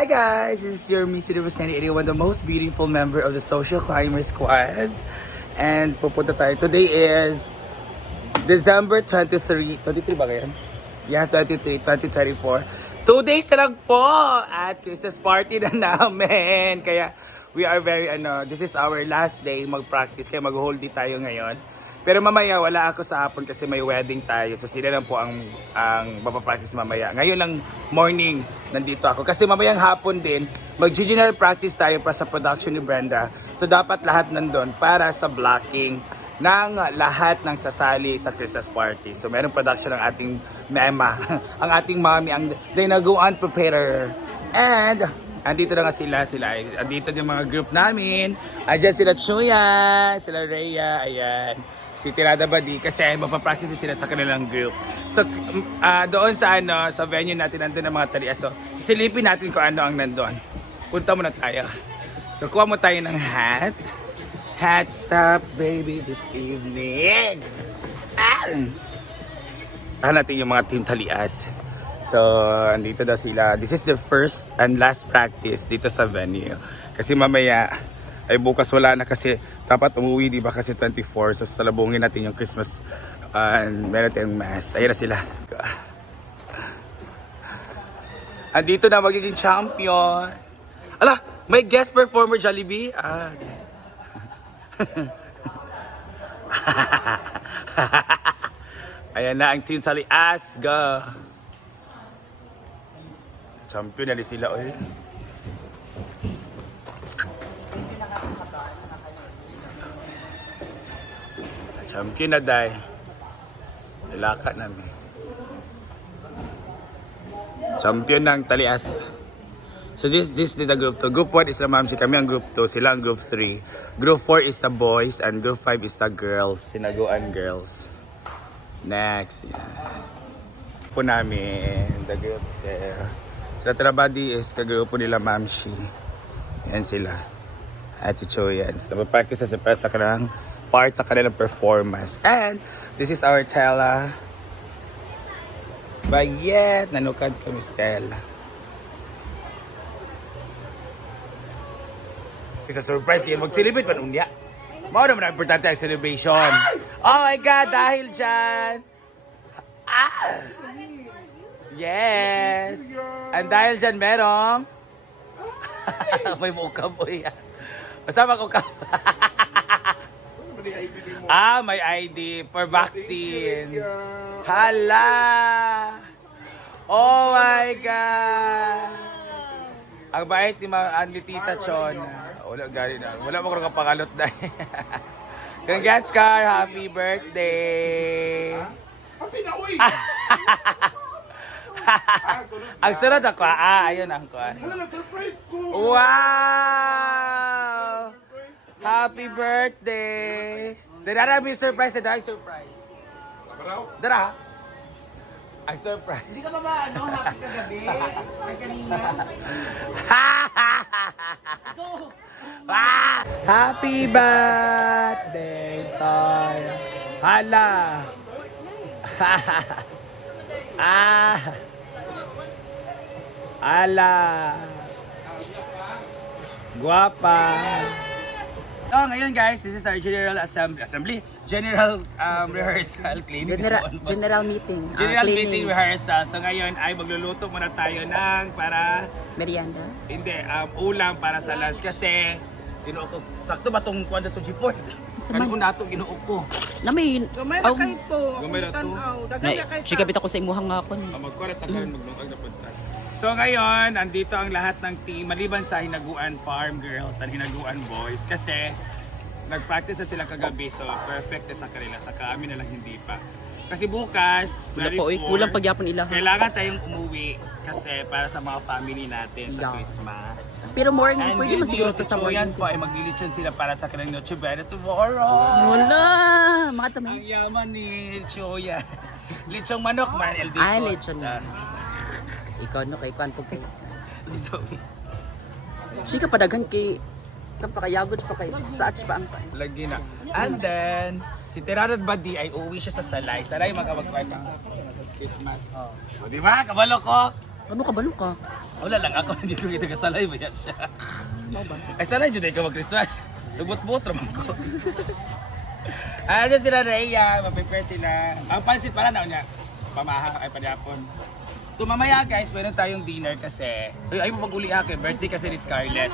Hi guys, this is your Miss Universe 1981, the most beautiful member of the Social Climber Squad. And pupunta tayo. Today is December 23. 23 ba ngayon? Yeah, 23, 2024. 2 days na lang po at Christmas party na namin. Kaya we are very, this is our last day mag-practice. Kaya mag-hold tayo ngayon. Pero mamaya wala ako sa hapon kasi may wedding tayo. So sila lang po ang mapapractice mamaya. Ngayon lang morning nandito ako. Kasi mamayang hapon din, mag-general practice tayo para sa production ni Brenda. So dapat lahat nandun para sa blocking ng lahat ng sasali sa Christmas party. So meron production ng ating mema, ang ating mommy, ang dinaguan preparer. And andito na nga sila andito yung mga group namin. Ayan sila Chuya, sila Rhea, ayan. Si Tirada Badi kasi mapapractice sila sa kanilang group. So doon sa sa venue natin nandun ang mga talias. So silipin natin kung ano ang nandun. Punta muna tayo. So kuha mo tayo ng hat. Hat stop baby this evening. Natin yung mga team talias. So andito daw sila. This is the first and last practice dito sa venue. Kasi mamaya ay bukas wala na kasi dapat umuwi, di ba, kasi 24. So salubungin natin yung Christmas and meron tayong mass. Ayan na sila. Andito na magiging champion. Ala, may guest performer Jollibee. Ayan na ang team Talias. Go. Champion na sila. Oy. Champion na dahil. Lalaka namin. Champion ng Talias. So this is the group 2. Group 1 is la Mamsi. Kami ang group 2. Sila ang group 3. Group 4 is the boys. And group 5 is the girls. Sinaguan girls. Next. Yeah. Po namin. The group is sila Trabadi is kagrupo nila Mamsi. Yan sila. At si Choyan. So mag-practice sa sa kanilang part sa kanilang performance. And this is our Tela. Bayet, nanukad kami Stella. Isa surprise kayo mag-celebrate pa nung niya. Mao naman ang importante ang celebration. Oh my God, dahil dyan. Yes. And dahil dyan merong may mukha mo yan. Masama ko ka. May ID for vaccine. Hala! Oh my God! Ang bait ni Tita Chon. Wala gani na. Wala mo ko kapangalot na. Congrats, Car! Happy birthday! Ang sunod ako. Ayun ang kuha. Wow! Happy birthday! Dara may surprise, dara surprise. Dara. Ang surprise. Hindi ka ba happy kagabi? Ay kanina. Happy birthday, Toy. Hala. Ala. Guwapa. Oh, ngayon guys, this is our General General rehearsal clinic. General meeting. General meeting rehearsal. So ngayon ay magluluto muna tayo ng para Merienda. hindi ulam para sa lunch kasi ginuo ko. Sakto ba tong kuan to G4? Kani ko nato ginuo ko. Na may Gamay na kayo to. Gamay na to. Chikabit ako sa imuhang nga ako. Magkulat ka rin maglungag na punta. So ngayon, andito ang lahat ng team maliban sa Hinaguan Farm Girls at Hinaguan Boys kasi nag-practice na sila kagabi so perfect na sa kanila. Saka amin na lang hindi pa. Kasi bukas, Kulang pagyapon ila. kailangan tayong umuwi kasi para sa mga family natin sa Christmas. Pero morning, And pwede mo good siguro news, sa si morning. Choyans po ay maglilitsyon sila para sa kanilang Noche Buena tomorrow. Wala! Mga Ang tamay. yaman ni Choya. Litsong manok man, LD Ay, Coats. lechon na. Ikaw no, kay Kwanto po. Sorry. Sika padagan kay kapakayagod pa kay sa ats pa ang Lagi na. And then, si Terarad Badi ay uuwi siya sa Salay. Salay magkabagkway pa. Christmas. O, di ba? Kabalo ko. Ano ka balo ka? Wala lang ako, hindi ko kita kasalay ba yan siya. Ano ba? Ay sanay dyan ka mag-Christmas. Lubot-bot naman ko. Dyan sila Rhea, mag-prepare sila. Ang pansit pala na niya, pamaha ay panapon. So mamaya guys, meron tayong dinner kasi, ay mapag-uli akin, birthday kasi ni Scarlett.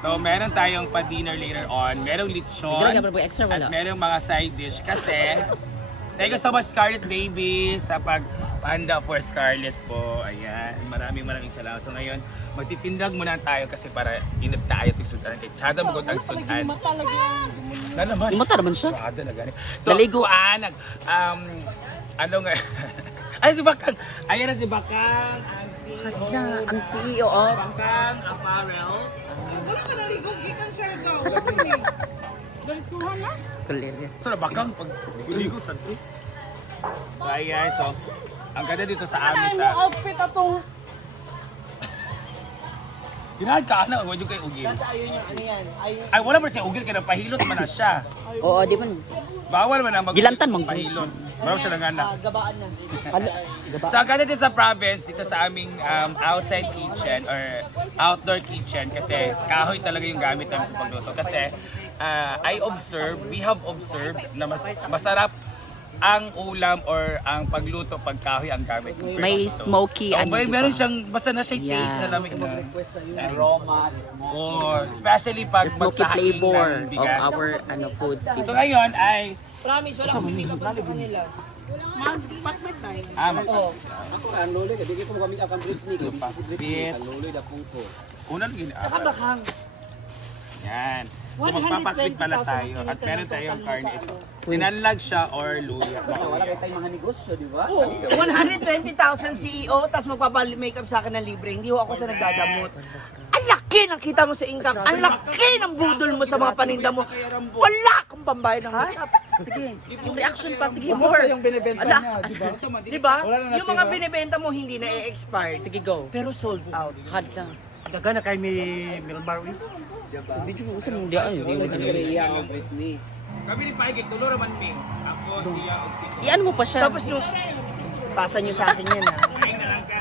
So meron tayong pa-dinner later on, merong lechon, Hindi ka extra at wala. merong mga side dish kasi, thank you so much Scarlett baby sa pag-panda for Scarlett po. Ayan, maraming salamat. So ngayon, magtitindag muna tayo kasi para inip na ayaw tigsudan. Kaya tsada mo ang sudan. Na naman. Yung mata naman siya. Tsada na gani. Naligo. Ano nga? Ay, si Bakang! Ayan na si Bakang! Ang CEO of... Bakang Apparel. Wala ka naligo, gikan siya daw. Garitsuhan na? Kulir. So, na Bakang, pag ligo sa So, ayan. So, ang ganda dito sa amin Ano sa... outfit atong... Ginahan ka, anak. Huwag yung kayo ugil. Ayun yung ano yan. Ay, wala ba siya ugil? Kaya pahilot man na siya. Oo, di man. Bawal man ang Gilantan, mang- pahilot. Marami siya lang anak. Gabaan na. So, ang ganda dito sa province, dito sa aming outside kitchen or outdoor kitchen kasi kahoy talaga yung gamit namin sa pagluto. Kasi we have observed na masarap ang ulam or ang pagluto pag kahoy ang gamit. May smoky, Oh, ano, may di meron ba? siyang, basta na siya taste Yeah. na namin na. Aroma. Oh, especially pag The smoky magsahaing flavor ng of bigas. our foods, di So ba? ngayon ay, Promise, wala akong pick-up sa kanila. Magpatmet tayo. Oo. Una lagi na. Nakabakang. Yan. So magpapaklik pala tayo at meron tayong karne ito. Tinanlag siya or luya. Oo, 120,000 CEO, tapos magpapa-makeup sa akin ng libre. Hindi ho ako sa nagdadamot. Ang laki ng kita mo sa income. Ang laki ng budol mo sa mga paninda mo. Wala kang pambayad ng makeup. Sige, yung reaction pa, sige, more. yung binibenta niya, di ba? Di ba? Wala na Yung mga binibenta mo hindi na i-expire. Sige, go. Pero sold out. Hard lang. Daga na kay Milmar. Medyo usan mo diyan. Kami ni Paigik, tulo raman mi. Ako, siya, o si Iyan mo pa siya. Tapos nung pasa nyo sa akin yan ha. Paig na lang ka.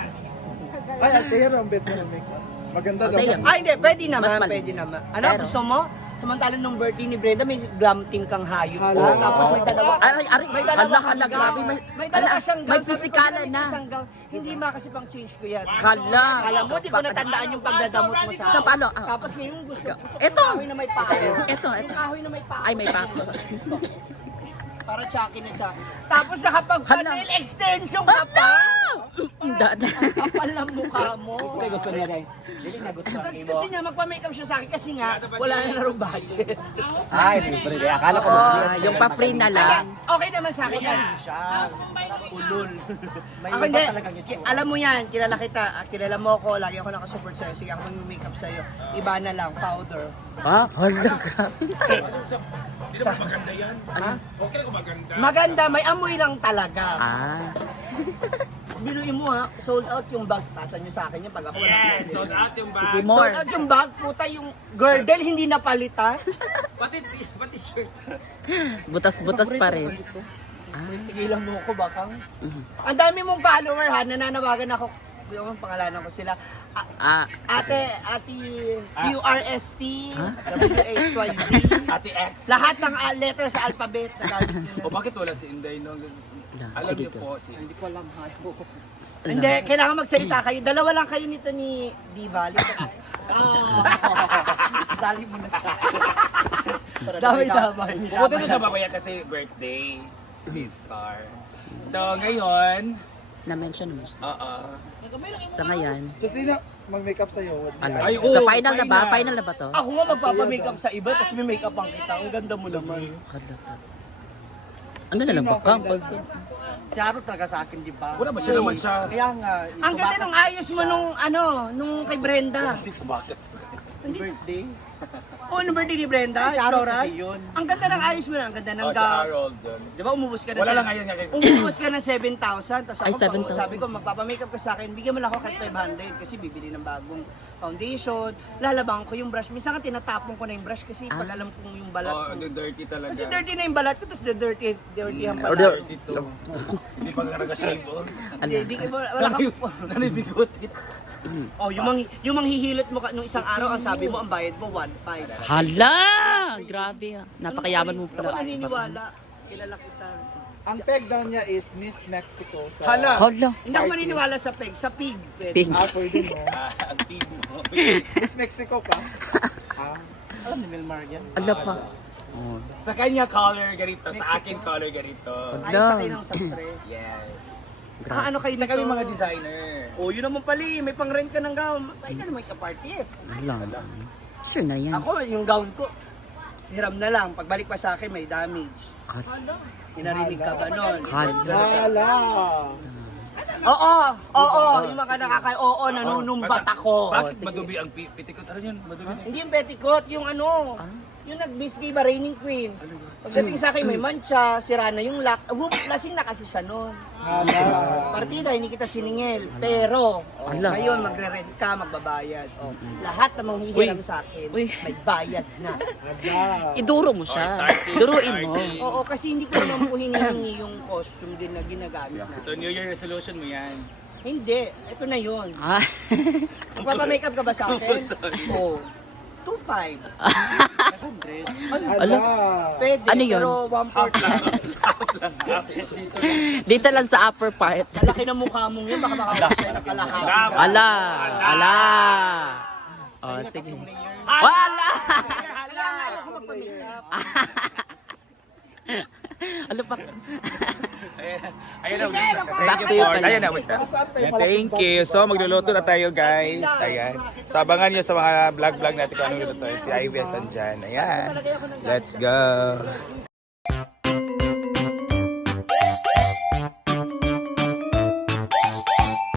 Ay, Altair ang bet na makeup. Maganda daw. Altair. Ay hindi, pwede naman, Mas mali. pwede naman. Ano, Pero- gusto mo? Samantalang nung birthday ni Brenda, may glam team kang hayop. Hala. Tapos may dalawa. Ari, May dalawa hala, kang hala, gown. grabe. May dalawa Hala, siyang gown. may Sabi ko, pisikalan "May na. isang gown." Hindi ma kasi pang change ko yan. Hala. Alam mo, di ko natandaan yung pagdadamot mo sa Sa palo, ah. Tapos ngayon gusto ko Ito. yung kahoy na may paa. Ito. Yung kahoy na may paa. Ay, may pa. Para chucky na chucky. Tapos nakapag-nail extension ka pa. Dada. Kapal ng mukha mo. Kasi gusto niya guys. Tapos kasi nga magpa-makeup siya sa akin kasi nga wala na rin budget. Ay, di ba rin. Akala ko Yung pa-free na lang. Okay naman sa akin yan. Ulol. Ako hindi. Alam mo yan, kilala kita. Kilala mo ako, lagi ako nakasupport sa'yo. Sige ako mag-makeup sa'yo. Iba na lang, powder. Ha? Hala, grabe. Hindi naman maganda yan. Ha? Okay lang kung maganda. Maganda, may amoy lang talaga. Ah. Biruin mo ha, sold out yung bag. Pasan nyo sa akin yung pag ako Yes, sold out yung bag. Sige, Sold more. out yung bag, puta yung girdle hindi napalitan. Pati shirt. Butas-butas pa rin. Tigilan mo ako bakang. Mhm. Ang dami mong follower ha, nananawagan ako. Yung pangalanan ko sila. Ate QRST, WHYZ. Ate X. Lahat ng letter sa alphabet. O bakit wala si Inday no? Alam Sige niyo to. po si Hindi ko alam. Hindi, kailangan magsalita kayo. Dalawa lang kayo nito ni Diva. Sali mo na siya. Damay-damay. Pupunta doon sa babaya kasi birthday. This car. So ngayon, Na-mention mo. Sa ngayon. So sino mag-makeup sa'yo? Ano? Ay, Sa oo, final na ba? final. Final na ba to? Ako nga magpapamakeup sa iba, tapos may makeup ang kita. Ang ganda mo naman. Hala. Ano na lang ba? Si Aro talaga sa akin, di ba? wala ba siya naman siya? Kaya nga, Ang ganda nung ayos mo nung kay Brenda. Si Kubakas. birthday. Oh, nung birthday ni Brenda, Si Aro Flora. kasi yun. Ang ganda ng ayos mo na, ang ganda ng Oh, si Harold doon. Di ba umubos ka na Wala lang ngayon nga kay Umubos ka na 7,000, tapos Ay, ako 7,000. sabi ko magpapamakeup ka sa akin, bigyan mo lang ako kahit 500 kasi bibili ng bagong foundation, lalabang ko yung brush. Minsan nga tinatapon ko na yung brush kasi pag alam kong yung balat Oh, ko. the dirty talaga. Kasi dirty na yung balat ko, tapos dirty ang Or balat. the- 32. Hindi pa nga nag-shave, oh. Hindi, wala ka po. Nanibigot. Oh, yung manghihilot mo nung isang araw, ang sabi mo, ang bayad mo, 1.5. Hala! Grabe ah. Napakayaman mo Ako pala. naniniwala. Kilala kita. Ang peg daw niya is Miss Mexico. Sa... Hala! Hala! Hindi ako maniniwala sa peg, sa pig. Pwede. Pig. Pwede mo. Ang tibo mo. Miss Mexico pa. Alam ni Milmar yan. Ala pa. Oh. Sa kanya color ganito, sa akin color ganito. Ayos sa kayo ng sastre. Yes. Ano kayo Sa kami dito? mga designer. Oh, yun naman pala eh. May pang-rent ka ng gown. Ay ka naman ka-parties. Hala. Sure na yan. Ako, yung gown ko, hiram na lang. Pagbalik pa sa akin, may damage. Hinarinig ka ba nun? Hala. Oo. Yung mga oo, nanunumbat ako. Bakit madubi ang pitikot? Ano yun? Madubi na. Hindi yung petticoat, yung ano. Yung nag-miss ba, Raining Queen. Pagdating sa akin, may mancha, sira na yung lock. Lasing na kasi siya noon. Hala. Partida, hindi kita siningil. Pero, Ala. ngayon magre-rent ka, magbabayad. Lahat na manghihiram sa akin, Uy. may bayad na. Hala. Iduro mo siya. Duruin mo. Oo, kasi hindi ko naman po hinihingi yung costume din na ginagamit na. So New Year resolution mo yan. Hindi, ito na yun. Ah. Magpapamakeup ka ba sa akin? Sorry. Oo. 2.5. Hala. Pwede, Ano yun? pero 1/4. Dito lang sa upper part. Malaki na mukha mong yun, baka makakasay na kalahati. Ala! Ala! Oh, sige. Wala! Kaya nga ako magpa-makeup. Ano pa? Ayan na. Back to you, Lord. Ayan na. Kalisa. Thank you. So magluluto na tayo guys. Ayan. So abangan nyo sa mga vlog natin kung anong luto. Si Ivy Sanjan. Ayan. Let's go.